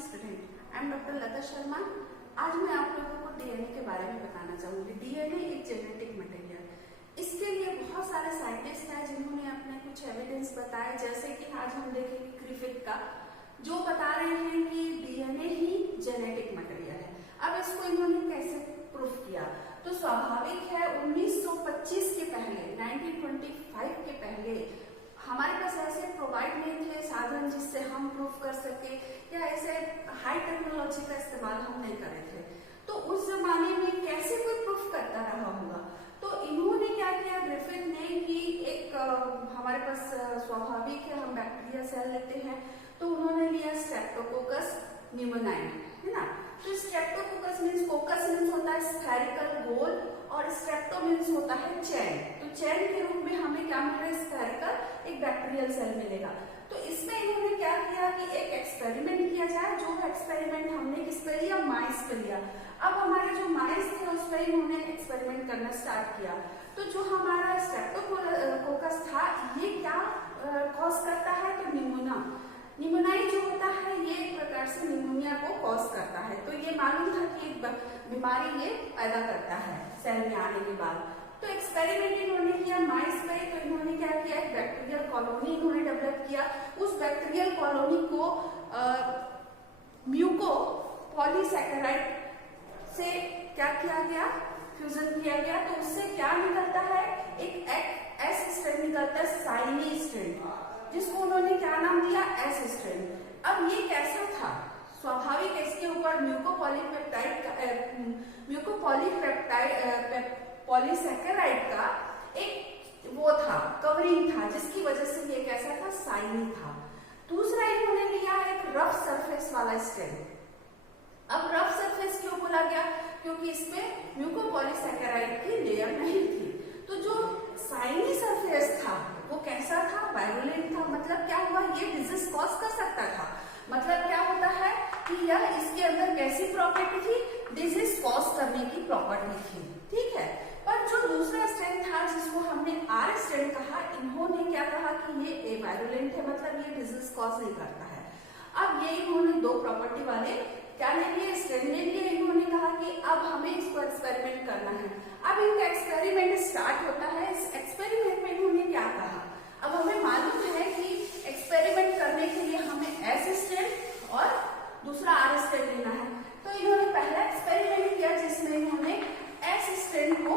Student, I am doctor लता शर्मा। आज मैं आप लोगों को डीएनए के बारे में बताना चाहूंगी। डीएनए एक जेनेटिक मटेरियल, इसके लिए बहुत सारे साइंटिस्ट हैं जिन्होंने अपने कुछ एविडेंस बताए, जैसे कि आज हम देखेंगे ग्रिफिथ का, जो बता रहे हैं कि डीएनए ही जेनेटिक मटेरियल है। अब इसको इन्होंने कैसे प्रूफ किया? तो स्वाभाविक है 1925 के पहले, 1925 के पहले हमारे पास ऐसे प्रोवाइड नहीं थे साधन जिससे हम प्रूफ कर सके, या ऐसे हाई टेक्नोलॉजी का इस्तेमाल हम नहीं कर रहे थे। तो उस जमाने में कैसे कोई प्रूफ करता रहा होगा? तो इन्होंने क्या किया, ग्रिफिथ ने, कि एक हमारे पास स्वाभाविक है हम बैक्टीरिया सेल लेते हैं, तो उन्होंने लिया स्ट्रेप्टोकोकस न्यूमोनाई, है ना। तो स्ट्रेप्टोकोकस मीन्स, कोकस मीन्स होता है स्फेरिकल गोल, और स्ट्रेप्टो मीन्स होता है चैन। तो चैन के रूप में हमें क्या मिल रहा है? स्फेरिकल एक बैक्टीरियल सेल मिलेगा। तो इसमें इन्होंने क्या किया कि एक एक्सपेरिमेंट किया जाए, जो एक्सपेरिमेंट हमने किस पे लिया? माइस पे लिया। अब हमारे जो माइस थे उस पर इन्होंने एक्सपेरिमेंट करना स्टार्ट किया। तो जो हमारा स्ट्रेप्टोकोकस था, ये क्या कॉज करता है? तो निमोनाई जो होता है ये एक प्रकार से निमोनिया को कॉज करता है। तो ये मालूम था कि एक बीमारी ये पैदा करता है सेल में आने के बाद। तो एक्सपेरिमेंट इन्होंने किया माइस पे। तो इन्होंने क्या किया, एक बैक्टीरियल कॉलोनी इन्होंने डेवलप किया। उस बैक्टीरियल कॉलोनी को म्यूको पॉलीसैकेराइड से क्या किया गया? फ्यूजन किया गया। तो उससे क्या निकलता है? एक एस स्ट्रेन निकलता है, साइनी स्ट्रेन, जिसको उन्होंने क्या नाम दिया? S strain. अब ये कैसा था? स्वाभाविक इसके ऊपर पॉलीसैकेराइड का एक वो था, कवरिंग था, जिसकी वजह से ये कैसा था? साइनी था। दूसरा इन्होंने लिया एक रफ सरफेस वाला स्ट्रेन। अब रफ सरफेस क्यों बोला गया? क्योंकि इसमें म्यूकोपॉलीसैकेराइड की लेयर नहीं थी। तो जो साइनी सरफेस था वो कैसा था? वायरुलेंट था। मतलब क्या हुआ? ये डिजीज कॉज कर सकता था। मतलब क्या होता है कि यह इसके अंदर कैसी प्रॉपर्टी थी? डिजीज कॉज करने की प्रॉपर्टी थी, ठीक है। पर जो दूसरा स्ट्रेन था, जिसको हमने आर स्ट्रेन कहा, इन्होंने क्या कहा कि ये वायरुलेंट है, मतलब ये डिजीज कॉज नहीं करता है। अब ये इन्होंने दो प्रॉपर्टी वाले क्या ले लिए? स्ट्रेन ले लिए। इन्होंने कहा कि अब हमें इसको एक्सपेरिमेंट करना है। अब इनका एक्सपेरिमेंट स्टार्ट होता है। इस एक्सपेरिमेंट में इन्होंने क्या कहा? अब हमें मालूम है कि एक्सपेरिमेंट करने के लिए हमें एस स्ट्रेन और दूसरा आर स्ट्रेन लेना है। तो इन्होंने पहला एक्सपेरिमेंट किया जिसमें इन्होंने एस स्ट्रेन को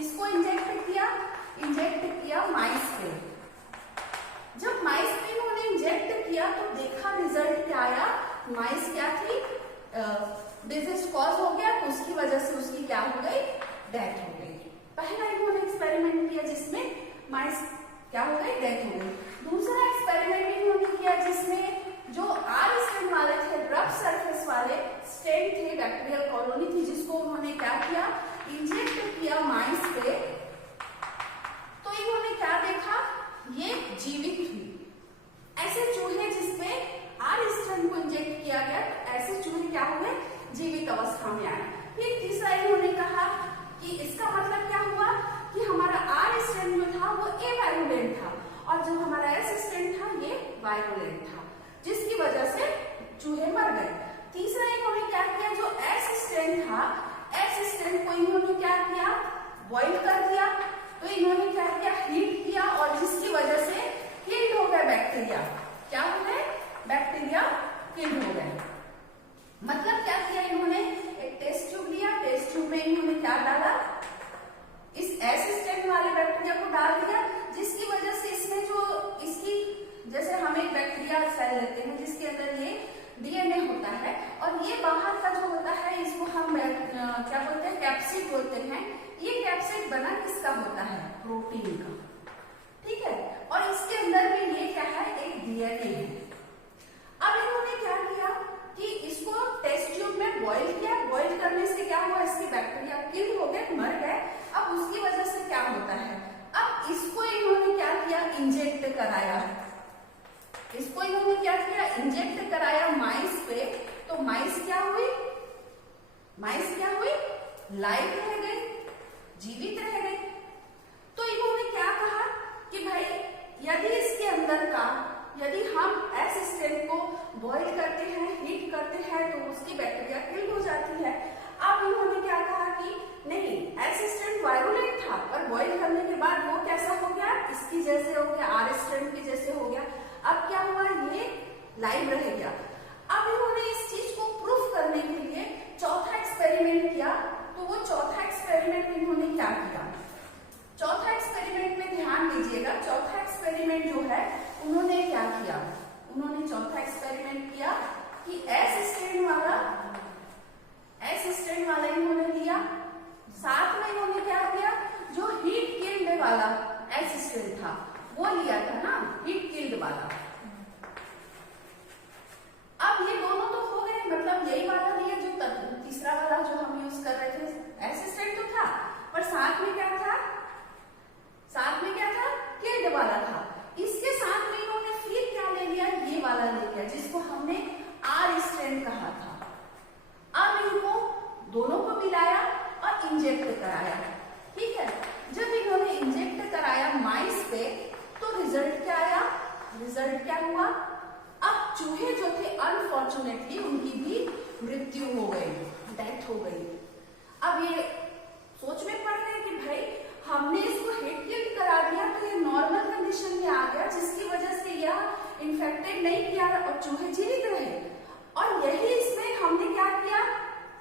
इसको इंजेक्ट किया माइस पे। जब माइस पे इन्होंने इंजेक्ट किया तो देखा रिजल्ट क्या आया? माइस क्या थी? डिजीज कॉज हो गया, तो उसकी वजह से उसकी क्या हो गई? डेथ हो गई। पहला इन्होंने एक्सपेरिमेंट किया जिसमें माइस क्या हो गई? डेथ हो गई। दूसरा एक्सपेरिमेंट इन्होंने किया जिसमें जो आर स्ट्रेन वाले थे, रफ सरफेस वाले स्ट्रेन थे, बैक्टीरियल कॉलोनी थी, जिसको उन्होंने क्या किया? इंजेक्ट किया माइस पे। तो इन्होंने क्या देखा? ये जीवित हुई। ऐसे चूहे जिसमें आर स्ट्रेन को इंजेक्ट किया गया, तो ऐसे चूहे क्या हुए? जीवित अवस्था में आए। फिर तीसरा इन्होंने कहा कि इसका मतलब क्या हुआ कि हमारा आर स्ट्रेन जो था वो एवायरुलेंट था, और जो हमारा एस स्ट्रेन था ये वायरुलेंट था, जिसकी वजह से चूहे मर गए। तीसरा इन्होंने क्या किया? जो एस स्ट्रेन था, एस स्ट्रेन को इन्होंने क्या किया? बॉइल कर दिया। तो इन्होंने क्या किया? हीट किया, और जिसकी वजह से किल्ड हो गए बैक्टीरिया। क्या हो गए? बैक्टीरिया किल्ड हो गए। मतलब क्या किया इन्होंने? एक टेस्ट ट्यूब लिया, टेस्ट ट्यूब में इन्होंने क्या डाला? इस एस स्ट्रेन वाले बैक्टीरिया को डाल दिया, जिसकी वजह से इसमें जो इसकी, जैसे हम एक बैक्टीरिया सेल लेते हैं जिसके अंदर ये डीएनए होता है, और ये बाहर का जो होता है इसको हम क्या बोलते हैं? कैप्सिड बोलते हैं। ये कैप्सिड बना किसका होता है? प्रोटीन का, ठीक है। और इसके अंदर भी ये क्या है? एक डीएनए है। अब इन्होंने क्या किया कि इसको टेस्ट ट्यूब में बॉइल किया। बॉइल करने से क्या हुआ? इसके बैक्टीरिया किल हो गए, मर गए। अब उसकी वजह से क्या होता है? अब इसको इन्होंने क्या किया? इंजेक्ट कराया। इसको इन्होंने क्या किया? इंजेक्ट कराया माइस पे। तो माइस क्या हुई? लाइव रह गई, जीवित रह गई। तो इन्होंने क्या कहा कि भाई यदि इसके अंदर का, यदि हम एस स्ट्रेन को बॉइल करते हैं, हीट करते उसकी बैक्टीरिया किल हो जाती है। अब इन्होंने क्या कहा कि नहीं, एस स्ट्रैंड वायरुलेंट था, पर बॉइल करने के बाद वो कैसा हो गया, इसकी जैसे हो गया, आर स्ट्रैंड के जैसे हो गया। अब क्या हुआ, ये लाइव रह गया। अब इन्होंने इस चीज को प्रूफ करने के लिए चौथा एक्सपेरिमेंट किया। तो वो चौथा एक्सपेरिमेंट में इन्होंने क्या किया, चौथा एक्सपेरिमेंट में ध्यान दीजिएगा। चौथा एक्सपेरिमेंट जो है उन्होंने क्या किया, उन्होंने चौथा एक्सपेरिमेंट किया कि एस स्ट्रैंड वाला इन्होंने लिया, साथ में इन्होंने क्या किया, जो हीट किल्ड वाला एस स्ट्रैंड था वो लिया था ना, हीट किल्ड वाला। अब ये दोनों तो हो गए, मतलब यही वाला लिया, जो तीसरा वाला जो हम यूज कर रहे थे एस स्ट्रैंड तो था, पर साथ में क्या था, किल्ड वाला था। इसके साथ में इन्होंने फिर क्या ले लिया, ये वाला ले लिया जिसको हमने आर स्ट्रैंड कहा था। अब इनको दोनों को मिलाया और इंजेक्ट कराया, ठीक है। जब इन्होंने इंजेक्ट कराया माइस पे, तो रिजल्ट क्या आया, रिजल्ट क्या हुआ, अब चूहे जो थे अनफॉर्चुनेटली उनकी भी मृत्यु हो गई, डेथ हो गई। अब ये सोच में पड़ गए कि भाई हमने इसको हीट किल्ड करा दिया तो ये नॉर्मल कंडीशन में आ गया, जिसकी वजह से यह इन्फेक्टेड नहीं किया और चूहे जीवित रहे। और यही इसमें हमने क्या किया,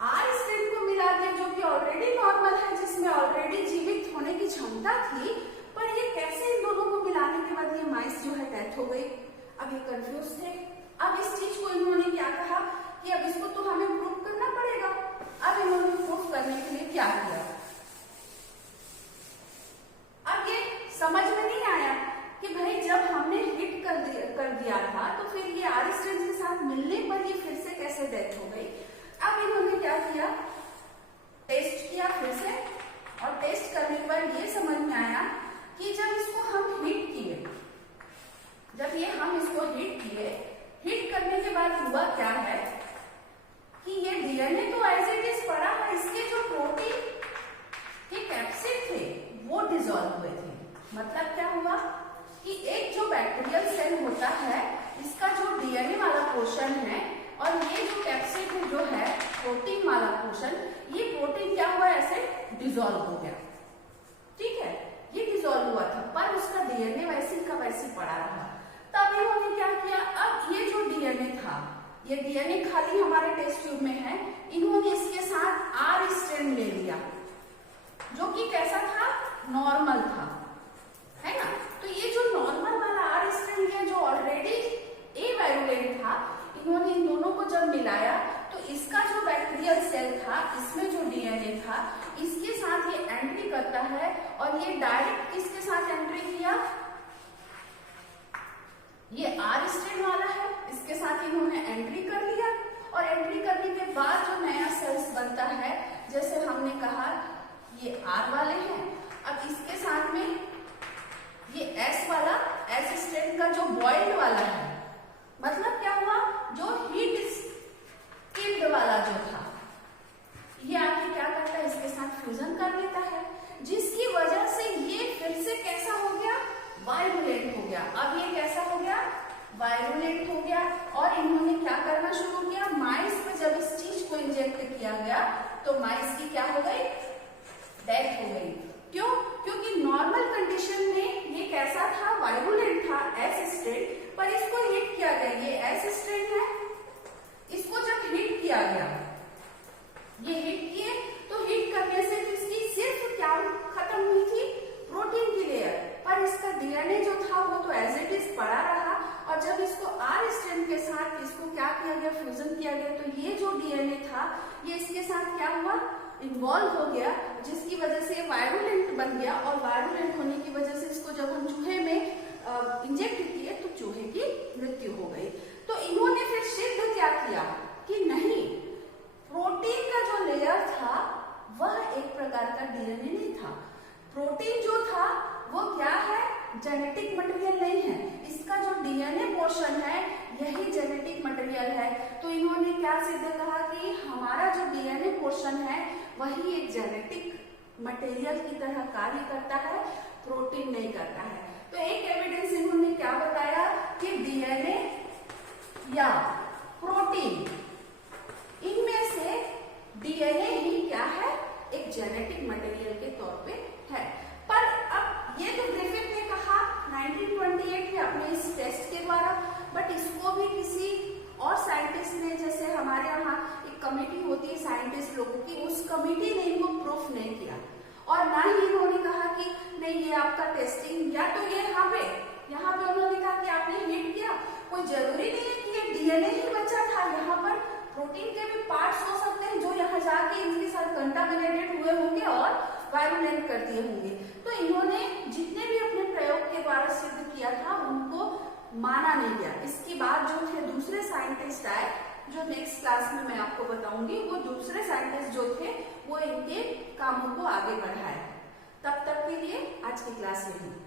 आर स्ट्रैंड को मिला दिया जो कि ऑलरेडी नॉर्मल है, जिसमें ऑलरेडी जीवित होने की क्षमता थी, पर ये कैसे इन दोनों को मिलाने के बाद ये माइस जो है डेथ हो गई। अब ये कंफ्यूज थे। अब इस चीज को इन्होंने क्या कहा कि अब इसको तो हमें प्रूफ करना पड़ेगा। अब इन्होंने प्रूफ करने के लिए क्या किया, अब ये समझ में नहीं आया कि भाई जब हमने हिट कर दिया था तो फिर ये आर स्ट्रैंड के साथ मिलने पर ये फिर से कैसे डेथ हो गई। अब इन्होंने क्या किया, टेस्ट किया फिर से, और टेस्ट करने के बाद ये समझ में आया कि जब इसको हम हीट किए, जब ये हम इसको हीट किए, हीट करने के बाद हुआ क्या है कि ये डीएनए तो एज इट इज पड़ा है, इसके जो प्रोटीन के कैप्सिड थे वो डिसॉल्व हुए थे। मतलब क्या हुआ कि एक जो बैक्टीरियल सेल होता है, इसका जो डीएनए वाला पोर्शन है और ये जो कैप्सिड जो है प्रोटीन वाला पोर्शन, ये प्रोटीन क्या हुआ, ऐसे डिसॉल्व हो गया, ठीक है। ये डिसॉल्व हुआ था पर उसका डीएनए वैसे का वैसे पड़ा रहा। तब इन्होंने क्या किया, अब ये जो डीएनए था, ये डीएनए खाली हमारे टेस्ट ट्यूब में है, इन्होंने इसके साथ आर स्ट्रैंड ले लिया जो कि कैसा था, नॉर्मल था, है ना। तो ये जो नॉर्मल वाला आर स्ट्रैंड लिया जो ऑलरेडी ए वायरुलेंट था, इन्होंने इन दोनों को जब मिलाया तो इसका जो बैक्टीरियल सेल था, इसमें जो डीएनए था, इसके साथ ये एंट्री करता है और ये डायरेक्ट किसके साथ एंट्री किया, ये आर स्ट्रैंड वाला है, इसके साथ इन्होंने एंट्री कर लिया। और एंट्री करने के बाद जो नया सेल्स बनता है, जैसे हमने कहा ये आर वाले हैं, अब इसके साथ में ये एस वाला, एस स्ट्रैंड का जो बॉइल्ड वाला है, मतलब क्या हुआ, जो हीट किल्ड वाला जो था, ये आके क्या करता है, इसके साथ फ्यूजन कर लेता है, जिसकी वजह से ये फिर से कैसा हो गया, वायरुलेंट हो गया। अब ये कैसा हो गया, वायरुलेंट हो गया। और इन्होंने क्या करना शुरू किया, माइस पे जब इस चीज को इंजेक्ट किया गया तो माइस की क्या हो गई, डेथ हो गई। क्यों, क्योंकि नॉर्मल कंडीशन में ये कैसा था, वायरुलेंट था, एस स्ट्रैंड, पर इसको हीट किया गया, ये एस स्ट्रैंड है, इसको जब हीट किया गया, ये हीट किए, तो हीट करने से इसकी सिर्फ क्या खत्म हुई थी, प्रोटीन की लेयर, पर इसका डीएनए जो था वो तो एज इट इज पड़ा रहा। और जब इसको आर स्ट्रैंड के साथ इसको क्या किया गया, फ्यूजन किया गया, तो ये जो डीएनए था ये इसके साथ क्या हुआ, इन्वॉल्व हो गया, जिसकी वजह से वायरुलेंट बन गया। और वायरुलेंट होने की वजह से इसको जब हम चूहे में इंजेक्ट किए तो चूहे की मृत्यु हो गई। तो इन्होंने फिर सिद्ध क्या किया कि नहीं, प्रोटीन का जो लेयर था वह एक प्रकार का डीएनए नहीं था। प्रोटीन जो था वो क्या है, जेनेटिक मटेरियल नहीं है, इसका जो डीएनए पोर्शन है यही जेनेटिक मटेरियल है। तो इन्होंने क्या सिद्ध कहा कि हमारा जो डीएनए पोर्शन है वही एक जेनेटिक मटेरियल की तरह कार्य करता है, प्रोटीन नहीं करता है। तो एक एविडेंस इन्होंने क्या बताया कि डीएनए या प्रोटीन, इन डीएनए ही क्या है, एक जेनेटिक मटेरियल के तौर पे है। पर अब ये तो ग्रिफिथ ने कहा 1928 में अपने इस टेस्ट के द्वारा, बट इसको भी किसी और साइंटिस्ट ने, जैसे हमारे यहाँ एक कमेटी होती है साइंटिस्ट लोगों की, उस कमेटी ने इनको प्रूफ नहीं किया। और ना ही इन्होंने कहा कि नहीं ये आपका टेस्टिंग, या तो ये यहाँ पे उन्होंने कहा कि आपने हिट किया, कोई जरूरी नहीं है कि ये डीएनए ही बचा था, यहाँ पर प्रोटीन के भी पार्ट्स हो सकते हैं जो यहाँ जाके इनके साथ कंटामिनेटेड हुए होंगे और वायरुलेंट कर दिए होंगे। तो इन्होंने जितने भी अपने प्रयोग के द्वारा सिद्ध किया था उनको माना नहीं गया। इसके बाद जो थे दूसरे साइंटिस्ट आए, जो नेक्स्ट क्लास में मैं आपको बताऊंगी, वो दूसरे साइंटिस्ट जो थे वो इनके कामों को आगे बढ़ाए। तब तक के लिए आज की क्लास यही।